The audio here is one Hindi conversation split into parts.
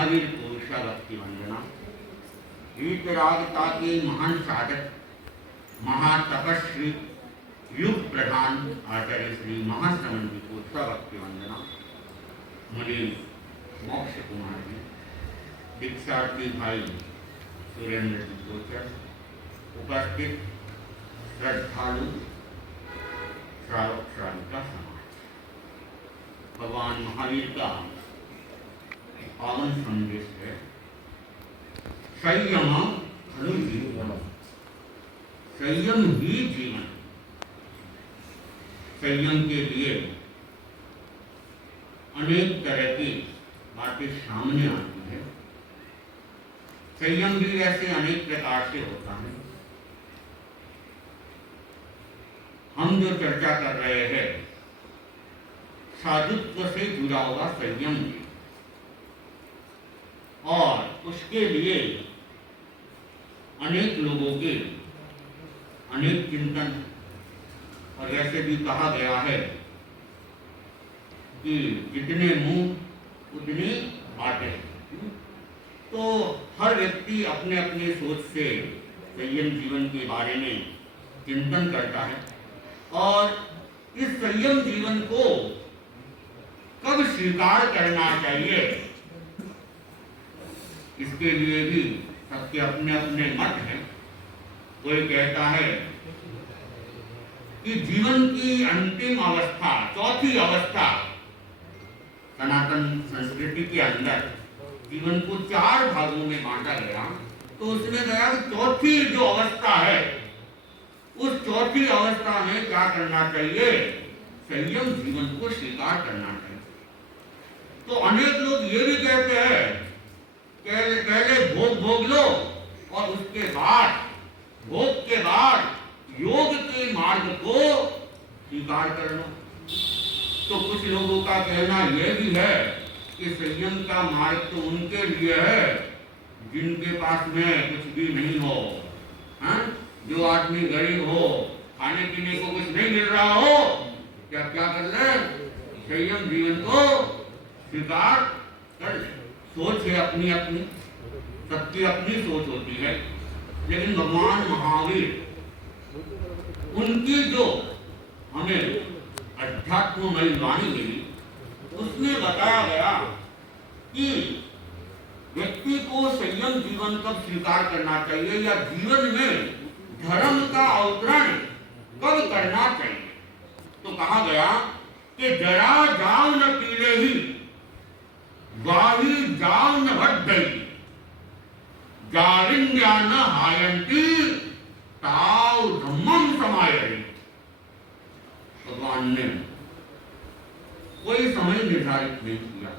महावीर को उषा भक्ति वंदना। वीतरागता के महान साधक महातपस्वी युग प्रधान आचार्य श्री महाश्रवण जी को उषा भक्ति वंदना। मुनि मोक्ष कुमार जी, दीक्षार्थी भाई सुरेंद्र जी गोचर, उपस्थित श्रद्धालु श्रावक श्राविका समाज, भगवान महावीर का पावन संदेश है संयम खलु जीवन। संयम ही जीवन। संयम के लिए अनेक तरह की बातें सामने आती है। संयम भी ऐसे अनेक प्रकार से होता है। हम जो चर्चा कर रहे हैं साधुत्व से जुड़ा हुआ संयम है, और उसके लिए अनेक लोगों के अनेक चिंतन, और ऐसे भी कहा गया है कि जितने मुंह उतनी बातें। तो हर व्यक्ति अपने अपने सोच से संयम जीवन के बारे में चिंतन करता है, और इस संयम जीवन को कब स्वीकार करना चाहिए, इसके लिए भी सबके अपने अपने मत हैं। कोई कहता है कि जीवन की अंतिम अवस्था, चौथी अवस्था, सनातन संस्कृति के अंदर जीवन को 4 भागों में बांटा गया। तो उसमें गया कि चौथी जो अवस्था है, उस चौथी अवस्था में क्या करना चाहिए? संयम जीवन को स्वीकार करना चाहिए। तो अनेक लोग ये भी कहते हैं पहले भोग लो, और उसके बाद भोग के बाद योग के मार्ग को स्वीकार कर लो। तो कुछ लोगों का कहना यह भी है कि संयम का मार्ग तो उनके लिए है जिनके पास में कुछ भी नहीं हो, जो आदमी गरीब हो, खाने पीने को कुछ नहीं मिल रहा हो, क्या कर ले? संयम जीवन को स्वीकार कर ले। सोच है अपनी अपनी, सबकी अपनी सोच होती है। लेकिन भगवान महावीर, उनकी जो हमें अध्यात्ममयी वाणी मिली, उसमें बताया गया कि व्यक्ति को संयम जीवन कब स्वीकार करना चाहिए, या जीवन में धर्म का अवतरण कब करना चाहिए। तो कहा गया कि जरा जाओ न पीले ही, वाही जाओ न भट गई, जारिंद्या न हायंती, ताव धम्मम समायरी। भगवान ने कोई समय निर्धारित नहीं किया,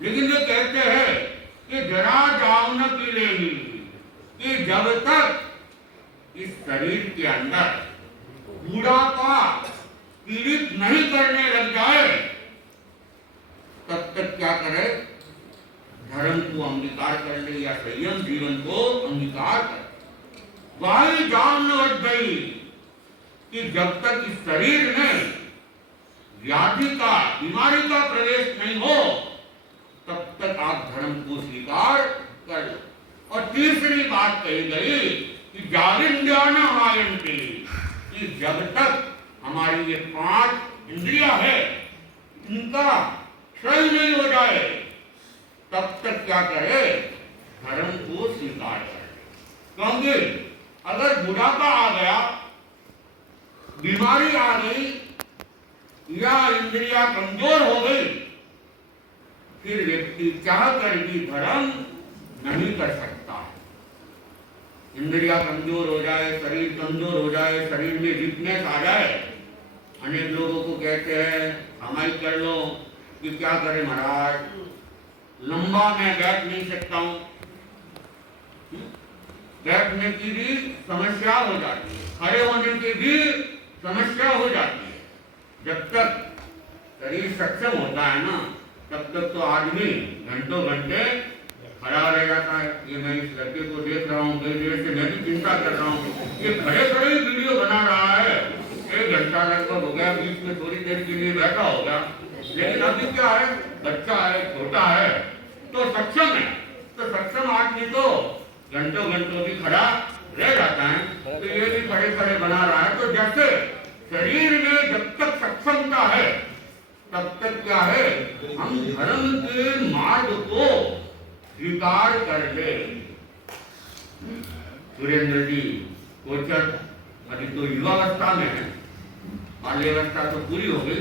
लेकिन ये कहते हैं कि जरा जाओ न पीले ही, कि जब तक इस शरीर के अंदर बुढ़ापा पीड़ित नहीं करने लग जाए, तब तक क्या करे? धर्म को अंगीकार कर ले, या संयम जीवन को अंगीकार कर। वाही जान न हट गई, कि जब तक इस शरीर में व्याधि का, बीमारी का प्रवेश नहीं हो, तब तक आप धर्म को स्वीकार कर लो। और तीसरी बात कही गई कि जारिंद्या न हायंती, कि जब तक हमारी ये 5 इंद्रियां है, इनका क्षय नहीं हो जाए, तब तक क्या करे? धर्म को स्वीकार करे। क्योंकि अगर बुढ़ापा आ गया, बीमारी आ गई, या इंद्रियां कमजोर हो गई, फिर व्यक्ति चाह कर भी धर्म नहीं कर सकता। इंद्रियां कमजोर हो जाए, शरीर कमजोर हो जाए, शरीर में वीकनेस आ जाए। अनेक लोगों को कहते हैं सामायिक कर लो, कि क्या करें महाराज, लंबा मैं बैठ नहीं सकता हूं, बैठने की भी समस्या हो जाती है, खड़े होने की भी समस्या हो जाती है। जब तक शरीर सक्षम होता है ना, तब तक तो आदमी घंटों घंटे खड़ा रह जाता है। ये मैं इस लड़के को देख रहा हूँ, कई देर से मैं भी चिंता कर रहा हूँ, ये खड़े खड़े ही वीडियो बना रहा है, 1 घंटा लगभग हो गया, बीच में थोड़ी देर के लिए बैठा होगा। लेकिन अभी क्या है, बच्चा है, छोटा है, तो सक्षम है। तो सक्षम आदमी तो घंटों घंटों भी खड़ा रह जाता है, तो ये भी खड़े खड़े बना रहा है। तो जैसे शरीर में जब तक सक्षमता है तब तक क्या है, हम धर्म के मार्ग को स्वीकार कर ले। सुरेंद्र जी कोचर अभी तो युवावस्था में है, बाल्यावस्था तो पूरी हो गई,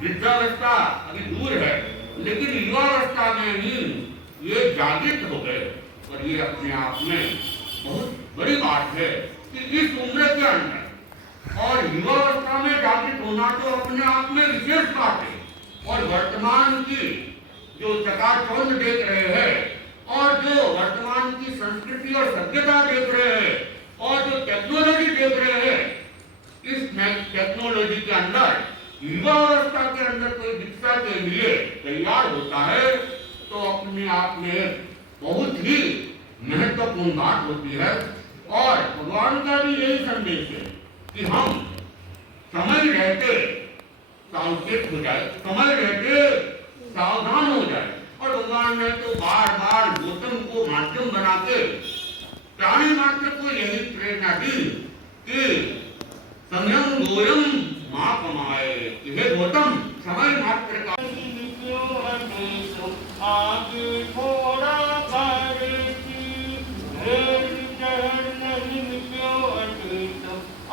वृद्धावस्था अभी दूर है, लेकिन युवावस्था में ही ये जागृत हो गए। और ये अपने आप में बहुत बड़ी बात है कि इस उम्र के अंदर और युवावस्था में जागृत होना तो अपने आप में विशेष बात है। और वर्तमान की जो चकाचौंध देख रहे हैं और जो वर्तमान की संस्कृति और सभ्यता देख रहे हैं और जो टेक्नोलॉजी देख रहे हैं, इस टेक्नोलॉजी के अंदर युवावस्था के अंदर कोई दीक्षा के लिए तैयार होता है तो अपने आप में बहुत ही महत्वपूर्ण बात होती है। और भगवान का भी यही संदेश है कि हम समय रहते सावचेत हो जाए, समय रहते सावधान हो जाए। और भगवान ने तो बार बार गौतम को माध्यम बना के प्राणी मात्र को यही प्रेरणा दी कि संयम गोयम मां कमाए। हे गौतम, समय मात्र का आगे थोड़ा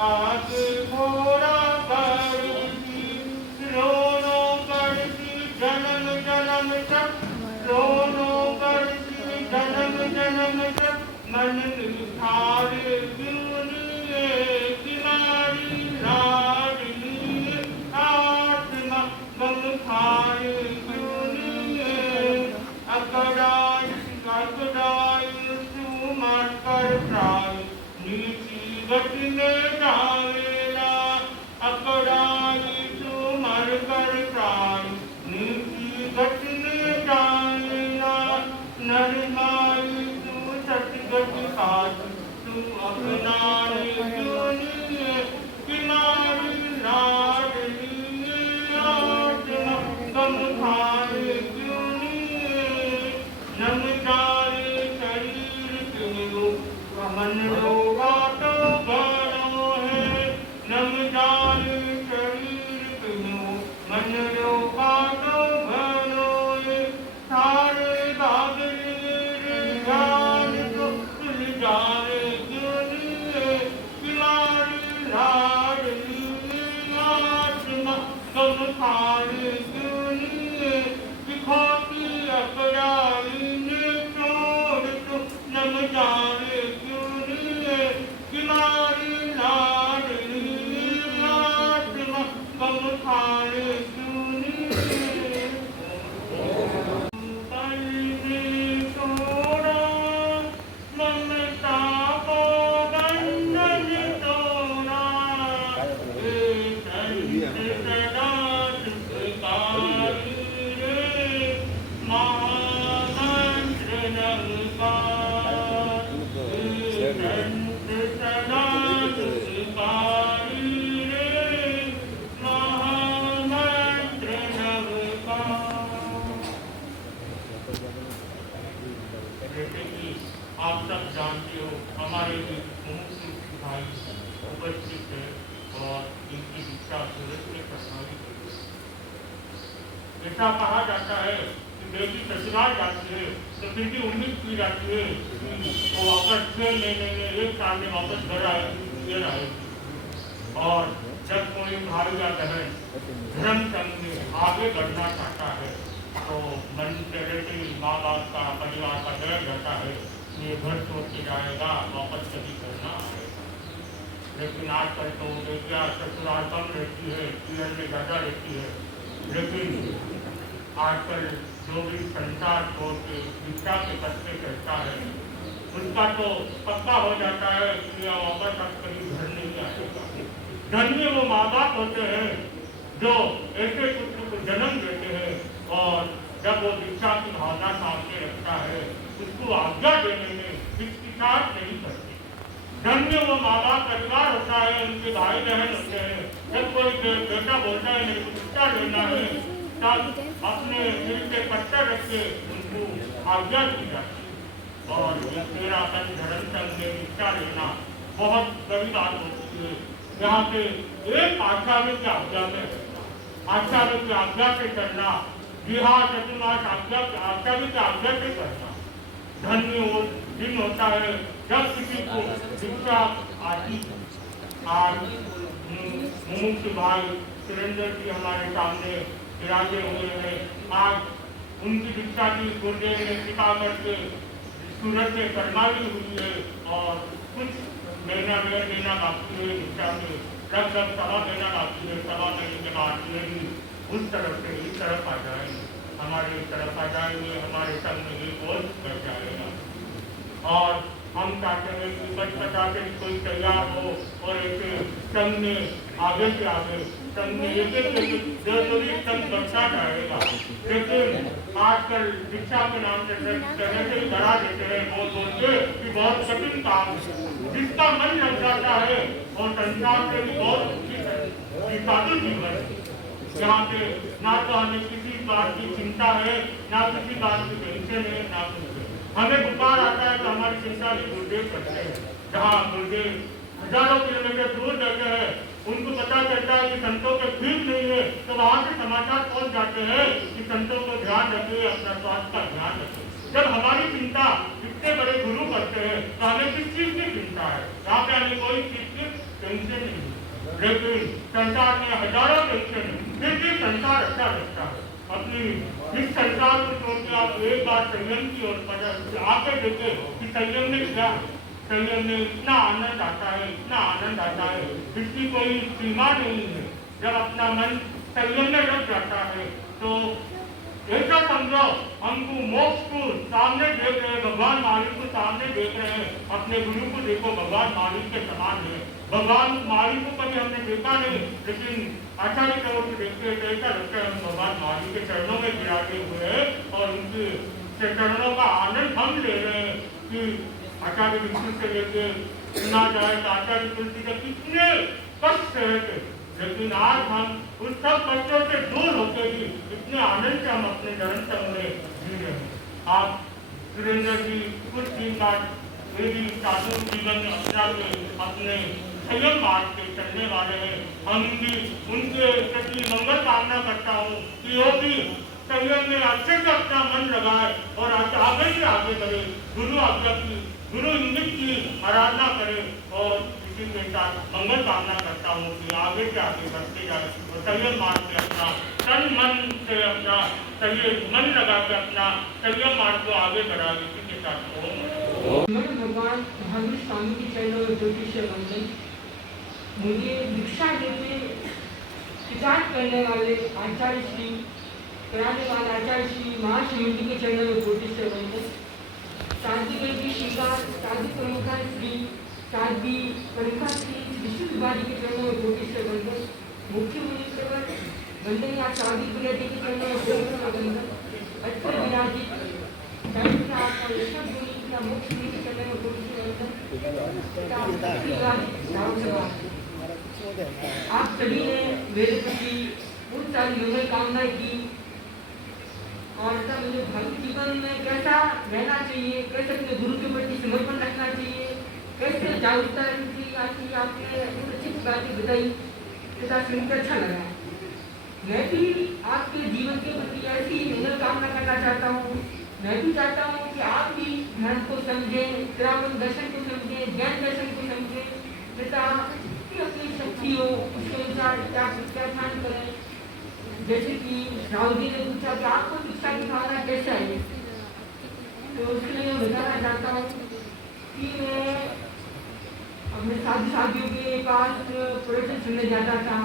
आगे थोड़ा रोनो करती जन्म जन्म तक, रोनो करती जन्म जन्म तक, मन निखारे दुनिये किनारी लाडली आत्मा गम खाए दुनिये। अकड़ाई सुमर कर प्राय नीची गति में जावेला। अकड़ाई सुमर कर प्राय नीची गति में जावेला। नरमाई तू सतगति खात तू अपनाने दुनिये किनारी लाडली आत्मा गम खाए दुनिये। नम जाए शरीर तुम मन रोगा तो बनो है। नम जाए शरीर तुम मन रोगा तो बनो है। सारे बादल जान तो तुल जाए दुनिये किनारी लाडली आत्मा गम खाए दुनिये। दिखाती अपराई ने छोड़ तो नम जाने दुनिये किनारी लाडली आत्मा गम खाए दुनिये। पलने छोड़ा ममता को बंधन तोड़ा। संत सदा सुखकारी रे महामंत्र नमकार। संत सदा सुखकारी रे महामंत्र नमकार। जैसे कि आप सब जानते हो, हमारे मुमुक्षु भाई उपस्थित है और इनकी दीक्षा सूरज में प्रभावित है। ऐसा कहा जाता है कि बेटी ससुराल जाती है तो फिर भी उम्मीद की जाती है कि वो वापस 6 महीने में 1 साल में वापस घर आए। और जब कोई भाई या बहन धर्म संघ में आगे बढ़ना चाहता है तो मन से रहते माँ बाप का, परिवार का डर रहता है ये घर छोड़ के जाएगा, वापस कभी करना आएगा। लेकिन आजकल तो बेटियाँ ससुराल कम रहती है, पीएन में ज़्यादा रहती है। लेकिन आजकल जो भी संसार छोड़ के दीक्षा के पथ पे चलता है उसका तो पक्का हो जाता है कि वापस अब कभी घर नहीं आएगा। धन्य वो माँ बाप होते हैं जो ऐसे पुत्र को जन्म देते हैं और जब वो दीक्षा की भावना सामने रखता है उसको आज्ञा देने में हिचकिचाहट नहीं करते। धन्य वो माँ बाप परिवार होता है, उनके भाई बहन होते हैं। जब कोई बेटा बोलता है मेरे को दीक्षा लेना है तब अपने दिल के पत्थर रख के उनको आज्ञा दी जाती है। और ये 13 मन धर्म संघ में दीक्षा लेना बहुत बड़ी बात होती है। यहाँ पे एक आचार्य की आज्ञा में आचार्य की आज्ञा से करना, विहार चतुर्मास आचार्य की आज्ञा से करना धन्य दिन होता है जब किसी को दीक्षा आती। आज मुमुक्षु भाई सुरेंद्र जी हमारे सामने विराजे हुए हैं। आज उनकी दीक्षा की गुरुदेव ने सिखा करके सूरत में फरमाई हुई है और कुछ महीना बाकी है दीक्षा में, लगभग 1.25 महीना बाकी है। 1.25 महीने के बाद ये भी उस तरफ से इस तरफ आ जाएंगे, हमारे इस तरफ आ जाएंगे, हमारे संग में एक और बढ़ जाएगा। और हम चाहते हैं कि बचपना से कोई तैयार हो और एक संघ में आगे से आगे संघ में एक संघ बढ़ता जाएगा। लेकिन आजकल शिक्षा के नाम से तरह से बढ़ा देते हैं, बोल बोलते कि बहुत कठिन काम जिसका मन लग जाता है और संसार से भी बहुत साधु जीवन यहाँ पे ना तो हमें किसी बात की चिंता है, ना किसी बात की टेंशन है, ना कुछ। हमें बुखार आता है तो हमारी चिंता भी गुरुदेव करते हैं। जहाँ गुरुदेव हजारों किलोमीटर दूर रहते हैं, उनको पता चलता है कि संतों के ठीक नहीं है, तो वहाँ से समाचार पहुँच जाते हैं कि संतों को ध्यान रखे, अपना स्वास्थ्य का ध्यान रखे। जब हमारी चिंता इतने बड़े गुरु करते हैं तो हमें किस चीज की चिंता है? यहाँ पे हमें कोई चीज की टेंशन नहीं है। लेकिन संसार में हजारों टेंशन है, फिर भी संसार अच्छा लगता है। अपनी इस संसार को छोड़ के आप एक बार संयम की ओर आके देखे कि संयम में क्या, संयम में इतना आनंद आता है, इतना आनंद आता है, इसकी कोई सीमा नहीं है। जब अपना मन संयम में रख जाता है तो ऐसा समझो हमको मोक्ष को सामने देख रहे हैं, भगवान मालिक को सामने देख रहे हैं। अपने गुरु को देखो, भगवान मालिक के समान है। भगवान मालिक को कभी हमने देखा नहीं, लेकिन आचार्य करो को देखते हैं ऐसा लगता है हम भगवान मालिक के चरणों में गिराते हुए हैं और उनके चरणों का आनंद हम ले रहे हैं। कि आचार्य विष्णु से लेके सुना जाए तो आचार्य तुलसी का कितने कष्ट सहते, लेकिन आज हम उन सब कष्टों से दूर होकर भी इतने आनंद से हम अपने धर्म संघ में जी रहे हैं। आप सुरेंद्र जी कुछ दिन बाद मेरी साधु जीवन अपना के अपने संयम मार्ग से चलने वाले हैं। हम भी उनके प्रति मंगल कामना करता हूँ कि वो भी संयम में अच्छे से अपना मन लगाए और आगे से आगे बढ़े, गुरु आज्ञा की, गुरु इंगित की आराधना करे। और इसी के साथ मंगल कामना करता हूँ कि आगे से आगे बढ़ते जाए और संयम मार्ग से अपना तन मन से अपना संयम मन लगा के अपना संयम मार्ग को आगे बढ़ाए। इसी के साथ भगवान महावीर स्वामी के चरणों में ज्योतिष वंदन। मुझे दीक्षा देते किताब करने वाले आचार्य श्री, कराने वाले आचार्य श्री महाशिवजी के चरणों में ज्योतिष वंदन। शादी देवी श्रीकार, शादी प्रमुखा श्री, शादी प्रमुखा श्री विष्णु बाजी के चरणों में ज्योतिष वंदन। मुख्य मुनीश्वर वंदन या शादी प्रियति के चरणों में ज्योतिष वंदन। अक्षर विराजित मोक्ष के चरणों में ज्योतिष वंदन। आप सभी ने मेरे प्रति बहुत सारी मंगल कामनाएं की और तब मुझे भावी जीवन में कैसा रहना चाहिए, कैसे अपने गुरु के प्रति समर्पण रखना चाहिए, कैसे जागरूकता रखनी चाहिए, आपने बहुत अच्छी बातें बताई, ऐसा सुनकर अच्छा लगा। मैं भी आपके जीवन के प्रति ऐसी मंगल कामना करना चाहता हूँ। मैं भी चाहता हूँ कि आप भी ध्यान को समझें, त्रिरावण दर्शन को समझें, ज्ञान दर्शन को समझें, तथा अपनी शक्ति हो उसके अनुसार प्रत्याख्यान करें। जैसे कि राहुल जी ने पूछा कि आपको दीक्षा की भावना कैसे आई, तो उसके लिए मैं बताना चाहता हूँ कि मैं अपने साधु साथियों के पास प्रवचन सुनने जाता था,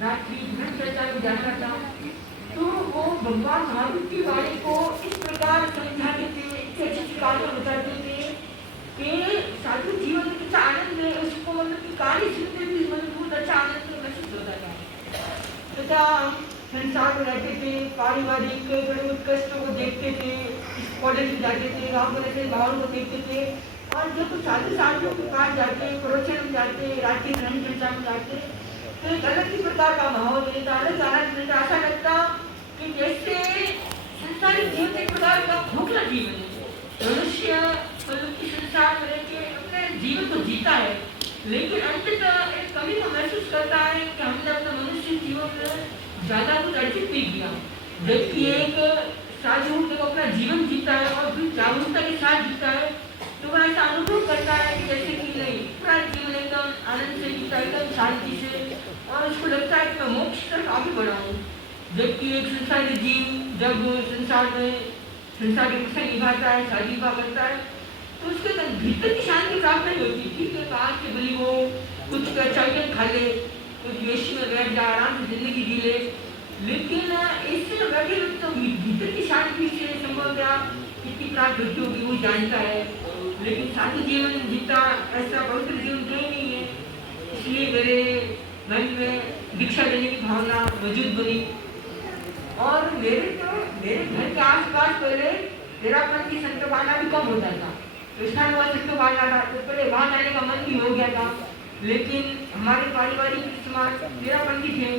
रात्रि धर्म चर्चा में जाता था, तो वो भगवान महावीर की वाणी को इस प्रकार समझाते थे, इतनी अच्छी बातें बताते थे कि साधु जीवन में कितना आनंद है, उसको मतलब कि कहानी सुनते भी मतलब बहुत अच्छा आनंद महसूस होता था। तथा संसार में रहते थे, पारिवारिक बड़े कष्टों को देखते थे, कॉलेज में जाते थे, गाँव में रहते भावों को देखते थे, और जब साधु साथियों के पास जाते, प्रवचन में जाते, रात्रि धर्म चर्चा में जाते, तो एक अलग ही प्रकार का माहौल मिलता, अलग आनंद मिलता। ऐसा लगता कि जैसे संसारिक जीवन एक प्रकार का खोखला जीवन है। मनुष्य की संसार में रहकर अपने जीवन को जीता है, लेकिन अंततः एक कमी को महसूस करता है कि हमने अपने मनुष्य जीवन में ज्यादा कुछ अर्जित नहीं किया। जबकि एक साधु जब अपना जीवन जीता है और फिर जागरूकता के साथ जीता है तो वह ऐसा अनुभव करता है कि जैसे कि नहीं, पूरा जीवन एकदम आनंद से जीता, एकदम शांति से, और उसको लगता है कि मैं मोक्ष तक आगे बढ़ा हूँ। जबकि एक संसारी जीव जब संसार के प्रसंग निभाता है, शादी विवाह करता है, तो उसके भीतर की शांति प्राप्त नहीं होती। ठीक है, आज के बड़ी वो कुछ चॉकलेट खा ले, कुछ वेशी में बैठ जा, आराम से जिंदगी जी ले, लेकिन इससे बैठे तो भीतर की शांति से संभवतः कितनी प्राप्त होती होगी वो जानता है। लेकिन साधु जीवन जीता ऐसा पवित्र जीवन कहीं नहीं है। इसलिए मेरे मन में दीक्षा लेने की भावना मौजूद बनी। और मेरे घर के आसपास पहले तेरापन की संतवाना भी कम होता था, स्थान हुआ संतवाना था, तो पहले वहाँ जाने का मन भी हो गया था। लेकिन हमारे पारिवारिक समाज तेरापंथी थे,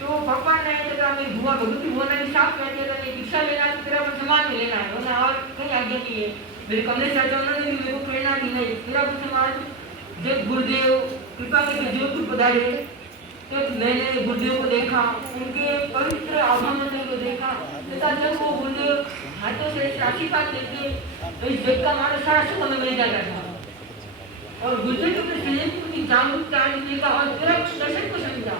तो पापा ने कहा, मेरी बुआ भगवती बुआ ने भी साफ कह दिया था, दीक्षा लेना तो तेरापन समाज में लेना है, वरना और कहीं आज्ञा नहीं है। मेरे कमरे चाचा उन्होंने भी मेरे को प्रेरणा दी, नहीं तेरापन समाज जब गुरुदेव कृपा करके जोधपुर पधारे तो मैंने गुरुदेव को देखा, उनके पवित्र आभा मंदिर को देखा, तथा जब वो गुरुदेव हाथों से आशीर्वाद देते तो इस जग का हमारा सारा सुख हमें मिल जाता था। और गुरुदेव के अपने संयम की जागरूकता देखा और तेरा दर्शन को समझा,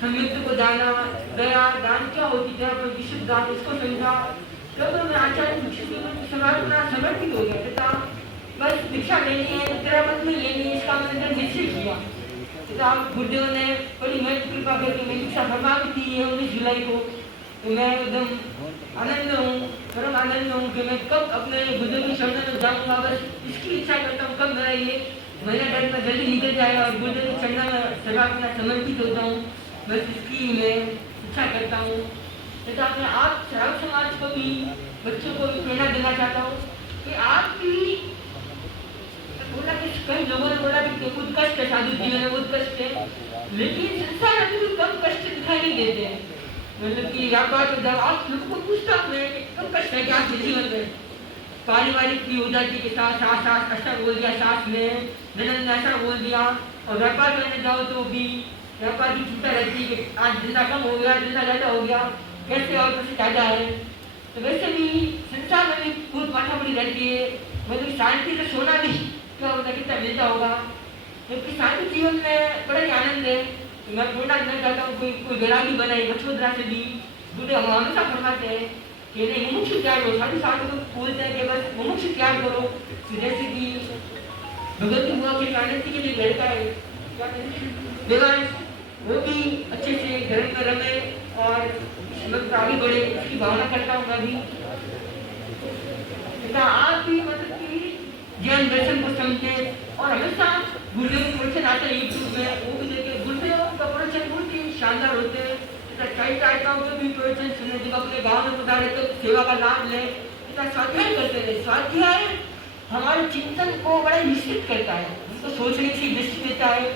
संयुक्त को जाना, दया दान क्या होती है, विशुद्ध दान इसको समझा। तो मैं आचार्य समाज में समर्पित हो गया तथा बस दीक्षा लेनी है, तेरापन में लेनी है, इसका मैंने निश्चय किया। गुरुदेव ने बड़ी मेहनत कृपा करके मेरी दीक्षा फरमा भी दी है 19 जुलाई को। तो मैं एकदम आनंद हूँ, परम आनंद हूँ कि मैं कब अपने गुरुदेव की शरण में जाऊँगा। बस इसकी इच्छा करता हूँ कब मेरा ये महीना टाइम में जल्दी निकल जाए और गुरुदेव की शरण में सदा अपना समर्पित हो जाऊँ, बस इसकी मैं इच्छा करता हूँ। तथा मैं आप श्रावक समाज को भी, बच्चों को भी प्रेरणा देना चाहता हूँ कि आप भी बोला कि कई लोगों ने बोला कि कुछ कष्ट है, साधु जीवन में बहुत कष्ट है, लेकिन संसार में भी कम कष्ट दिखाई नहीं देते हैं। मतलब कि व्यापार जब आप लोगों को पूछता हूँ कम कष्ट है क्या आपके जीवन में, पारिवारिक भी हो जाती है, सास ऐसा बोल दिया, सास ने ननद ने ऐसा बोल दिया, और व्यापार करने जाओ तो भी व्यापार की चिंता रहती है कि आज जिंदा कम हो गया, जिंदा ज्यादा हो गया, कैसे और कैसे ज्यादा है। तो वैसे भी संसार में भी बहुत माथापड़ी रहती है। मतलब शांति से सोना भी क्या होता कितना मिलता होगा, जबकि साधु जीवन में बड़ा ही आनंद है। तो मैं प्रेरणा देना चाहता हूँ, कोई वैरागी बने यशोधरा से भी गुरुदेव हम हमेशा फरमाते हैं कि नहीं मुमुक्षु त्याग करो। साधु साधु बोलते हैं कि बस मुमुक्षु त्याग करो। तो जैसे कि भगवती बुआ के आनंद के लिए लड़का है देवांश, वो भी अच्छे से घर में रमे और मतलब आगे बढ़े, इसकी भावना करता हूँ मैं भी। आप भी मतलब कि ज्ञान दर्शन को समझे और हमेशा गुरुदेव के प्रवचन आते हैं यूट्यूब में, वो भी देखे। गुरुदेव का प्रवचन बहुत ही शानदार होते हैं। कई कार्यक्रम के भी प्रवचन सुने, जब अपने गाँव में पधारे तो सेवा का लाभ ले, स्वाध्याय करते थे। स्वाध्याय हमारे चिंतन को बड़ा विस्तृत करता है, उसको सोचने की दृष्टि देता है।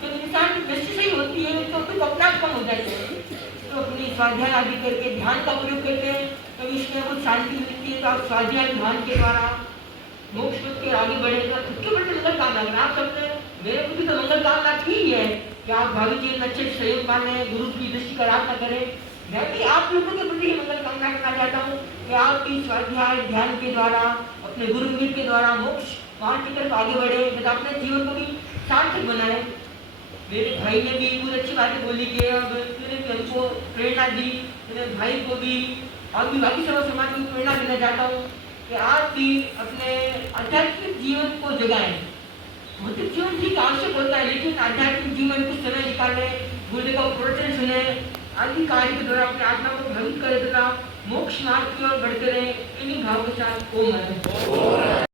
तो इंसान की दृष्टि सही होती है तो अपना कम हो जाते हैं। तो अपनी स्वाध्याय आदि करके ध्यान का प्रयोग करते हैं, तो इसमें कुछ शांति मिलती है। तो आप स्वाध्याय ध्यान के द्वारा मोक्ष के आगे बढ़ेगा, खुद के प्रति मंगल कामना करें। आप सबने मेरे प्रति तो मंगल कामना की ही है कि आप भावी जीवन में अच्छे सहयोग पाने, गुरु की दृष्टि का रास्ता करें। मैं भी आप लोगों के प्रति मंगल कामना करना चाहता हूँ कि आपकी स्वाध्याय ध्यान के द्वारा, अपने गुरु मित्र के द्वारा मोक्ष मार्ग की तरफ आगे बढ़े तथा अपने जीवन को भी सार्थक बनाए। मेरे भाई ने भी कुछ अच्छी बातें बोली कि अब मैंने उनको प्रेरणा दी, मेरे भाई को भी और भी बाकी सब समाज को प्रेरणा देना चाहता हूँ कि आप भी अपने आध्यात्मिक जीवन को जगाएं। भौतिक जीवन ठीक आवश्यक होता है, लेकिन आध्यात्मिक जीवन कुछ समय निकाले, गुरुदेव का प्रवचन सुने, आदि कार्य के द्वारा अपने आत्मा को भ्रमित करे तथा मोक्ष मार्ग की ओर बढ़ते रहे। इन्हीं भाव के साथ ओम।